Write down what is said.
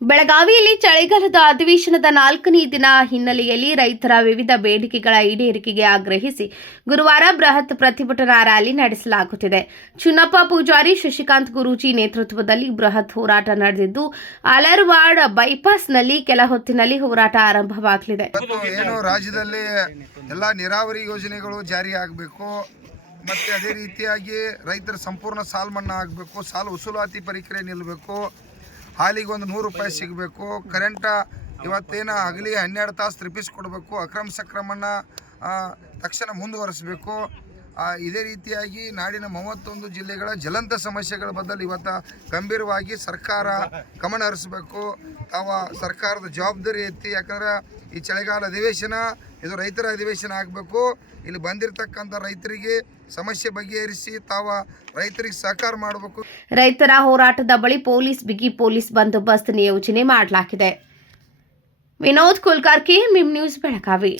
ಬೆಳಗಾವಿಯಲ್ಲಿ ಚಳಿಗಾಲದ ಅಧಿವೇಶನದ 4ನೇ ದಿನ ಹಿನ್ನೆಲೆಯಲ್ಲಿ ರೈತರ ವಿವಿಧ ಬೇಡಿಕೆಗಳ ಈಡೇರಿಕೆಗೆ ಆಗ್ರಹಿಸಿ ಗುರುವಾರ ಬೃಹತ್ ಪ್ರತಿಭಟನಾ ರ್ಯಾಲಿ ನಡೆಸಲಾಗುತ್ತಿದೆ. ಚುನ್ನಪ್ಪ ಪೂಜಾರಿ, ಶಶಿಕಾಂತ್ ಗುರೂಜಿ ನೇತೃತ್ವದಲ್ಲಿ ಬೃಹತ್ ಹೋರಾಟ ನಡೆದಿದ್ದು, ಅಲರ್ವಾಡ್ ಬೈಪಾಸ್ನಲ್ಲಿ ಕೆಲ ಹೊತ್ತಿನಲ್ಲಿ ಹೋರಾಟ ಆರಂಭವಾಗಲಿದೆ. ರಾಜ್ಯದಲ್ಲಿ ಎಲ್ಲ ನೀರಾವರಿ ಯೋಜನೆಗಳು ಜಾರಿ ಆಗಬೇಕು, ಮತ್ತೆ ಅದೇ ರೀತಿಯಾಗಿ ರೈತರ ಸಂಪೂರ್ಣ ಸಾಲ ಮನ್ನಾ ಆಗಬೇಕು, ಸಾಲ ವಸೂಲಾತಿ ಪ್ರಕ್ರಿಯೆ ನಿಲ್ಲಬೇಕು, ಹಾಲಿಗೆ ಒಂದು 100 ರೂಪಾಯಿ ಸಿಗಬೇಕು, ಕರೆಂಟ ಇವತ್ತೇನು ಹಗಲಿ 12 ತಾಸು ತಪ್ಪಿಸಿಕೊಡ್ಬೇಕು, ಅಕ್ರಮ ಸಕ್ರಮವನ್ನು ತಕ್ಷಣ ಮುಂದುವರಿಸಬೇಕು. ಇದೇ ರೀತಿಯಾಗಿ ನಾಡಿನ 31 ಜಿಲ್ಲೆಗಳ ಜ್ವಲಂತ ಸಮಸ್ಯೆಗಳ ಬದಲು ಇವತ್ತು ಗಂಭೀರವಾಗಿ ಸರ್ಕಾರ ಗಮನ ಹರಿಸಬೇಕು. ಸರ್ಕಾರದ ಜವಾಬ್ದಾರಿ ಎತ್ತಿ, ಯಾಕಂದ್ರೆ ಈ ಚಳಿಗಾಲ ಅಧಿವೇಶನ ಇದು ರೈತರ ಅಧಿವೇಶನ ಆಗಬೇಕು. ಇಲ್ಲಿ ಬಂದಿರತಕ್ಕಂಥ ರೈತರಿಗೆ ಸಮಸ್ಯೆ ಬಗೆಹರಿಸಿ ರೈತರಿಗೆ ಸಹಕಾರ ಮಾಡಬೇಕು. ರೈತರ ಹೋರಾಟದ ಬಳಿ ಬಿಗಿ ಪೊಲೀಸ್ ಬಂದೋಬಸ್ತ್ ನಿಯೋಜನೆ ಮಾಡಲಾಗಿದೆ. ವಿನೋದ್ ಕುಲ್ಕರ್ಕಿ, ಮಿಮ್ ನ್ಯೂಸ್, ಬೆಳಗಾವಿ.